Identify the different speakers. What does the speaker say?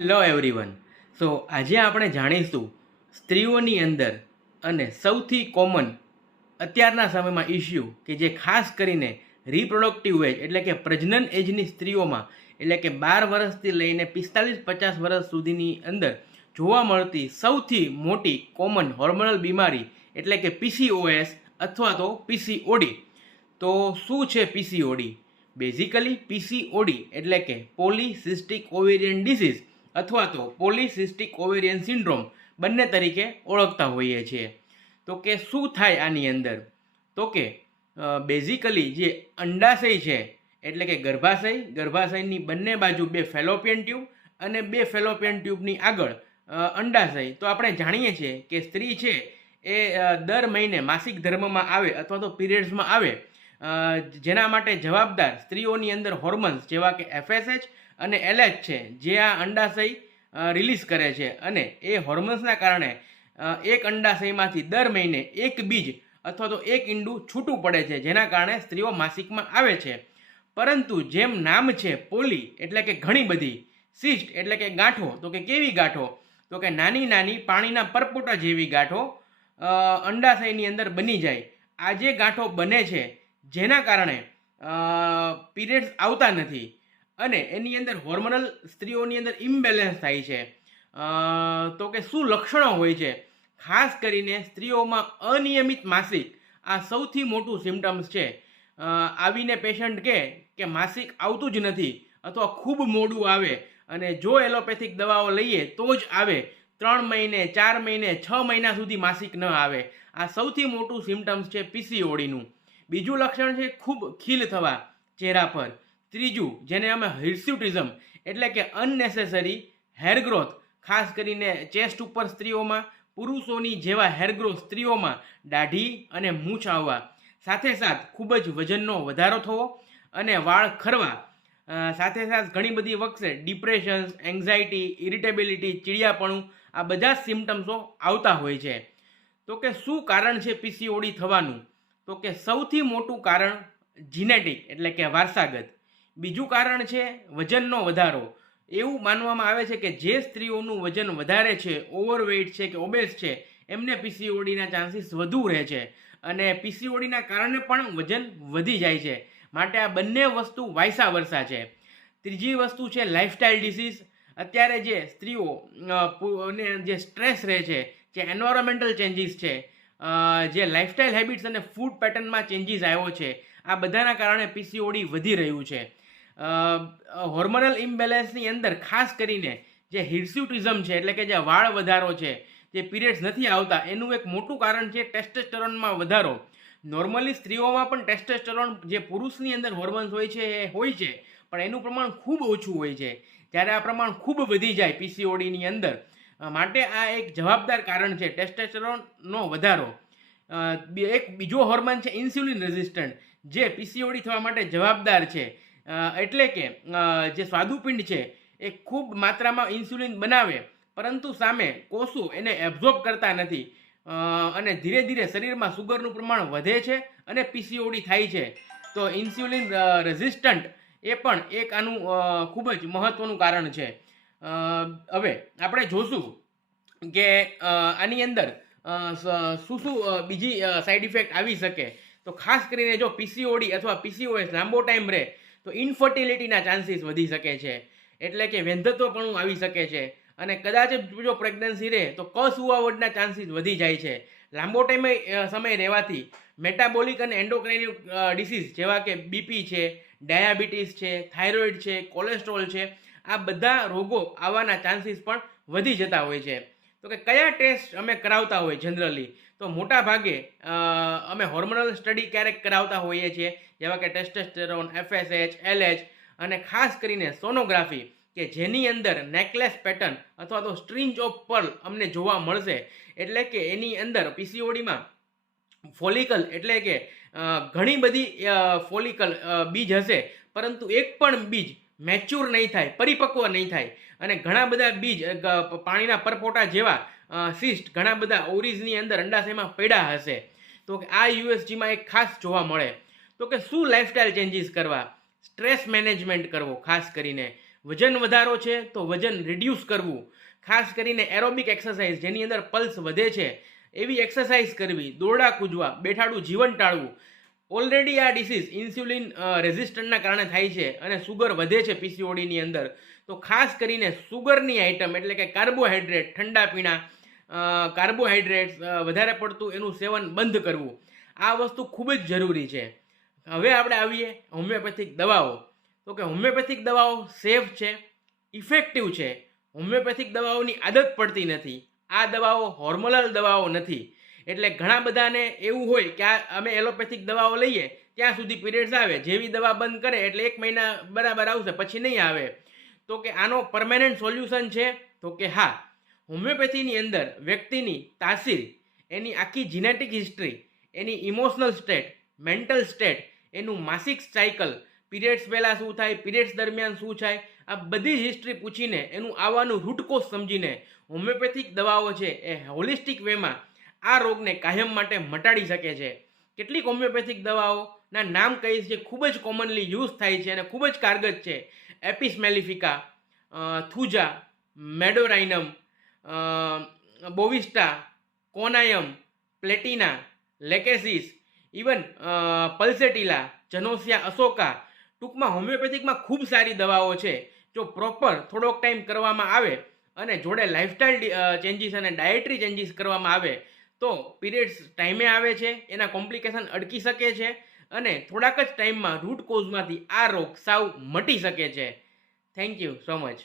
Speaker 1: Hello everyone સો આજે આપણે જાણીશું સ્ત્રીઓની અંદર અને સૌથી કોમન અત્યારના સમયમાં ઇસ્યુ કે જે ખાસ કરીને રિપ્રોડક્ટિવ એજ એટલે કે પ્રજનન એજની સ્ત્રીઓમાં, એટલે કે બાર વર્ષથી લઈને પિસ્તાલીસ પચાસ વર્ષ સુધીની અંદર જોવા મળતી સૌથી મોટી કોમન હોર્મોનલ બીમારી, એટલે કે પીસીઓએસ અથવા તો પીસીઓડી તો શું છે પીસીઓડી બેઝિકલી પીસીઓડી એટલે કે પોલીસિસ્ટિક ઓવેરિયન ડિસીઝ અથવા તો પોલિસિસ્ટિક ઓવેરિયન સિન્ડ્રોમ બંને તરીકે ઓળખતા હોઈએ છીએ. તો કે શું થાય આની અંદર? તો કે બેઝિકલી જે અંડાશય છે, એટલે કે ગર્ભાશય, ગર્ભાશયની બંને બાજુ બે ફેલોપિયન ટ્યુબ અને બે ફેલોપિયન ટ્યુબની આગળ અંડાશય. તો આપણે જાણીએ છીએ કે સ્ત્રી છે એ દર મહિને માસિક ધર્મમાં આવે અથવા તો પીરિયડ્સમાં આવે જેના માટે જવાબદાર સ્ત્રીઓની અંદર હોર્મોન્સ જેવા કે એફએસએચ અને એલએચ છે, જે આ અંડાશય રિલીઝ કરે છે. અને એ હોર્મોન્સના કારણે એક અંડાશયમાંથી દર મહિને એક બીજ અથવા તો એક ઈંડું છૂટું પડે છે, જેના કારણે સ્ત્રીઓ માસિકમાં આવે છે. પરંતુ જેમ નામ છે પોલી એટલે કે ઘણી બધી, સિસ્ટ એટલે કે ગાંઠો, તો કે કેવી ગાંઠો? તો કે નાની નાની પાણીના પરપોટા જેવી ગાંઠો અંડાશયની અંદર બની જાય. આ જે ગાંઠો બને છે જેના કારણે પીરિયડ્સ આવતા નથી અને એની અંદર હોર્મોનલ સ્ત્રીઓની અંદર ઇમ્બેલેન્સ થાય છે. તો કે શું લક્ષણો હોય છે? ખાસ કરીને સ્ત્રીઓમાં અનિયમિત માસિક આ સૌથી મોટું સિમ્ટમ્સ છે. આવીને પેશન્ટ કહે કે માસિક આવતું જ નથી અથવા ખૂબ મોડું આવે અને જો એલોપેથિક દવાઓ લઈએ તો જ આવે. ત્રણ મહિને, ચાર મહિને, છ મહિના સુધી માસિક ન આવે. આ સૌથી મોટું સિમ્ટમ્સ છે પીસીઓડીનું બીજું લક્ષણ છે ખૂબ ખીલ થવા, ચહેરા પર. ત્રીજું, જેને અમે હિર્સ્યુટિઝમ એટલે કે અનનેસેસરી હેર ગ્રોથ ખાસ કરીને ચેસ્ટ ઉપર સ્ત્રીઓમાં, પુરુષોની જેવા હેર ગ્રોથ સ્ત્રીઓમાં દાઢી અને મૂછ આવવા. સાથે સાથ, ખૂબ જ વજનનો વધારો થવો અને વાળ ખરવા. સાથે સાથ, ઘણી બધી વખતે ડિપ્રેશન્સ એન્ઝાયટી ઇરિટેબિલિટી ચીડિયાપણું, આ બધા સિમ્ટમ્સો આવતા હોય છે. તો કે શું કારણ છે પીસીઓડી થવાનું? તો કે સૌથી મોટું કારણ જીનેટિક એટલે કે વારસાગત. બીજું કારણ છે વજનનો વધારો. એવું માનવામાં આવે છે કે જે સ્ત્રીઓનું વજન વધારે છે ઓવરવેઇટ છે કે ઓબેસ છે, એમને પીસીઓડીના ચાન્સીસ વધુ રહે છે. અને પીસીઓડીના કારણે પણ વજન વધી જાય છે. માટે આ બંને વસ્તુ વાયસા વરસા છે. ત્રીજી વસ્તુ છે લાઇફસ્ટાઇલ ડિસીઝ અત્યારે જે સ્ત્રીઓ જે સ્ટ્રેસ રહે છે, જે એન્વાયરમેન્ટલ ચેન્જીસ છે જે લાઇફસ્ટાઇલ હેબિટ્સ અને ફૂડ પેટર્નમાં ચેન્જીસ આવ્યો છે, આ બધાના કારણે પીસીઓડી વધી રહ્યું છે. હોર્મોનલ ઇમ્બેલેન્સની અંદર ખાસ કરીને જે હિર્સ્યુટિઝમ છે, એટલે કે જે વાળ વધારો છે, જે પીરિયડ્સ નથી આવતા, એનું એક મોટું કારણ છે ટેસ્ટેસ્ટરોનમાં વધારો. નોર્મલી સ્ત્રીઓમાં પણ ટેસ્ટેસ્ટરોન જે પુરુષની અંદર હોર્મોન્સ હોય છે, એ હોય છે, પણ એનું પ્રમાણ ખૂબ ઓછું હોય છે. જ્યારે આ પ્રમાણ ખૂબ વધી જાય પીસીઓડીની અંદર માટે આ એક જવાબદાર કારણ છે ટેસ્ટેસ્ટરોનનો વધારો. એક બીજો હોર્મોન છે ઇન્સ્યુલિન રેઝિસ્ટન્ટ જે પીસીઓડી થવા માટે જવાબદાર છે. એટલે કે જે સ્વાદુપિંડ છે એ ખૂબ માત્રામાં ઇન્સ્યુલિન બનાવે, પરંતુ સામે કોષો એને એબ્ઝોર્બ કરતા નથી. અને ધીરે ધીરે શરીરમાં સુગરનું પ્રમાણ વધે છે અને પીસીઓડી થાય છે. તો ઇન્સ્યુલિન રેઝિસ્ટન્ટ એ પણ એક આનું ખૂબ જ મહત્ત્વનું કારણ છે. હવે આપણે જોશું કે આની અંદર શું શું બીજી સાઈડ ઇફેક્ટ આવી શકે. તો ખાસ કરીને જો પીસીઓડી અથવા પીસીઓએસ લાંબો ટાઈમ રહે, તો ઇન્ફર્ટિલિટીના ચાન્સીસ વધી શકે છે. એટલે કે વેંધત્વપણું આવી શકે છે. અને કદાચ જો પ્રેગ્નન્સી રહે, તો કસુવાવડના ચાન્સીસ વધી જાય છે. લાંબો ટાઈમ સમય રહેવાથી મેટાબોલિક અને એન્ડોક્રાઇન ડિસીઝ જેવા કે બીપી છે ડાયાબિટીસ છે થાઇરોઇડ છે કોલેસ્ટ્રોલ છે આ બધા રોગો આવવાના ચાન્સીસ પણ વધી જતા હોય છે. તો કે કયા ટેસ્ટ અમે કરાવતા હોય જનરલી તો મોટા ભાગે અમે હોર્મોનલ સ્ટડી ક્યારેક કરાવતા હોઈએ છીએ, જેવા કે ટેસ્ટેસ્ટેરોન એફએસએચ એલએચ અને ખાસ કરીને સોનોગ્રાફી કે જેની અંદર નેકલેસ પેટર્ન અથવા તો સ્ટ્રિંજ ઓફ પર્લ અમને જોવા મળશે. એટલે કે એની અંદર પીસીઓડીમાં ફોલિકલ એટલે કે ઘણી બધી ફોલિકલ બીજ હશે. પરંતુ એક પણ બીજ મેચ્યોર નહીં થાય, પરિપક્વ નહીં થાય. અને ઘણા બધા બીજ પાણીના પરપોટા જેવા સિસ્ટ ઘણા બધા ઓરીઝની અંદર અંડાશયમાં પડ્યા હશે. તો કે આ યુએસજીમાં એક ખાસ જોવા મળે. તો કે શું લાઇફસ્ટાઇલ ચેન્જીસ કરવા? સ્ટ્રેસ મેનેજમેન્ટ કરવો, ખાસ કરીને. વજન વધારો છે તો વજન રિડ્યુસ કરવું. ખાસ કરીને એરોબિક એક્સરસાઇઝ જેની અંદર પલ્સ વધે છે. એવી એક્સરસાઇઝ કરવી, દોરડા કૂદવા, બેઠાડું, જીવન ટાળવું. ઓલરેડી આ ડિસીઝ ઇન્સ્યુલિન રેઝિસ્ટન્ટના કારણે થાય છે અને સુગર વધે છે પીસીઓડીની અંદર. તો ખાસ કરીને સુગરની આઇટમ એટલે કે કાર્બોહાઈડ્રેટ ઠંડા પીણા કાર્બોહાઈડ્રેટ્સ વધારે પડતું એનું સેવન બંધ કરવું. આ વસ્તુ ખૂબ જ જરૂરી છે. હવે આપણે આવીએ હોમિયોપેથિક દવાઓ. તો કે હોમિયોપેથિક દવાઓ સેફ છે ઇફેક્ટિવ છે. હોમિયોપેથિક દવાઓની આદત પડતી નથી. આ દવાઓ હોર્મોનલ દવાઓ નથી. એટલે ઘણા બધાને એવું હોય કે આ અમે એલોપેથિક દવાઓ લઈએ, ત્યાં સુધી પીરિયડ્સ આવે. જેવી દવા બંધ કરે એટલે એક મહિના બરાબર આવશે, પછી નહીં આવે. તો કે આનો પરમેનન્ટ સોલ્યુશન છે? તો કે હા. હોમિયોપેથીની અંદર વ્યક્તિની તાસીર, એની આખી જીનેટિક હિસ્ટ્રી એની ઇમોશનલ સ્ટેટ મેન્ટલ સ્ટેટ એનું માસિક સાયકલ પીરિયડ્સ પહેલાં શું થાય પીરિયડ્સ દરમિયાન શું થાય, આ બધી જ હિસ્ટ્રી પૂછીને એનું આવવાનું રૂટકોસ સમજીને હોમિયોપેથિક દવાઓ છે એ હોલિસ્ટિક વેમાં આ રોગને કાયમ માટે મટાડી શકે છે. કેટલીક હોમિયોપેથિક દવાઓના નામ કહીશ જે ખૂબ જ કોમનલી યુઝ થાય છે અને ખૂબ જ કારગત છે. Apis Mellifica Thuja Medorrhinum Bovista Conium Platina Lachesis even Pulsatilla Janosia Ashoka ટૂંકમાં હોમિયોપેથિકમાં ખૂબ સારી દવાઓ છે. જો પ્રોપર થોડોક ટાઈમ કરવામાં આવે અને જોડે લાઇફસ્ટાઇલ ચેન્જીસ અને ડાયટરી ચેન્જીસ કરવામાં આવે તો પીરિયડ્સ ટાઈમે આવે છે, એના કોમ્પ્લિકેશન અટકી શકે છે અને થોડાક જ ટાઈમમાં રૂટ કોઝમાંથી આ રોગ સાવ મટી શકે છે. Thank you so much